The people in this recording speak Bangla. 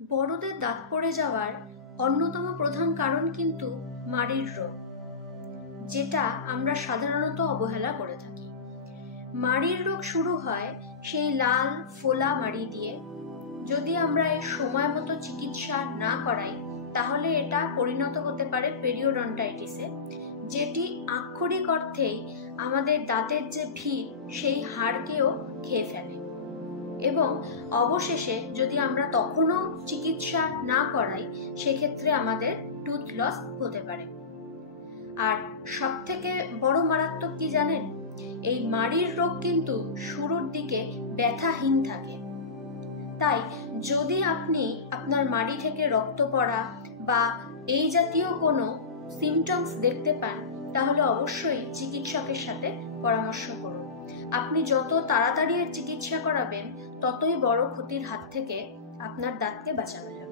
বড়দের দাঁত পড়ে যাওয়ার অন্যতম প্রধান কারণ কিন্তু মাড়ির রোগ, যেটা আমরা সাধারণত অবহেলা করে থাকি। মাড়ির রোগ শুরু হয় সেই লাল ফোলা মাড়ি দিয়ে। যদি আমরা এই সময় মতো চিকিৎসা না করাই তাহলে এটা পরিণত হতে পারে পেরিওডন্টাইটিসে, যেটি আক্ষরিক অর্থেই আমাদের দাঁতের যে ভিত সেই হাড়কেও খেয়ে ফেলে। এবং অবশেষে যদি আমরা তখনও চিকিৎসা না করাই সেক্ষেত্রে আমাদের টুথ লস হতে পারে। আর সব থেকে বড় মারাত্মক কি জানেন? এই মাড়ির রোগ কিন্তু শুরুর দিকে ব্যথাহীন থাকে। তাই যদি আপনি আপনার মাড়ি থেকে রক্ত পড়া বা এই জাতীয় কোনো সিমটমস দেখতে পান তাহলে অবশ্যই চিকিৎসকের সাথে পরামর্শ করুন। আপনি যত তাড়াতাড়ি এর চিকিৎসা করাবেন ততই বড় ক্ষতির হাত থেকে আপনার দাঁতকে বাঁচানো যাবে।